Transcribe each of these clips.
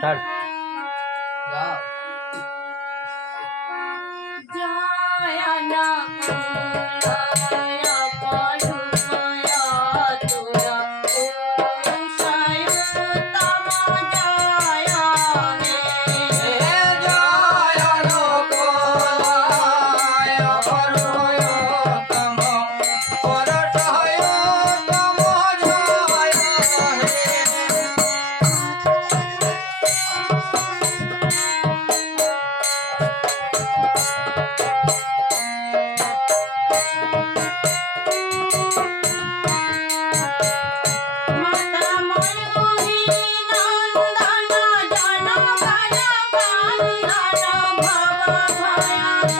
Start. Jaya Jaya Jaya না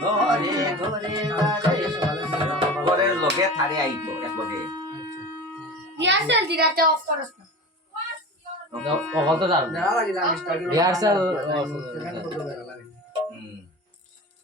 তারে ঘরের লগে থারে আইতো এক লগে রিহার্সাল দিরাতে অফ করস না অকল তো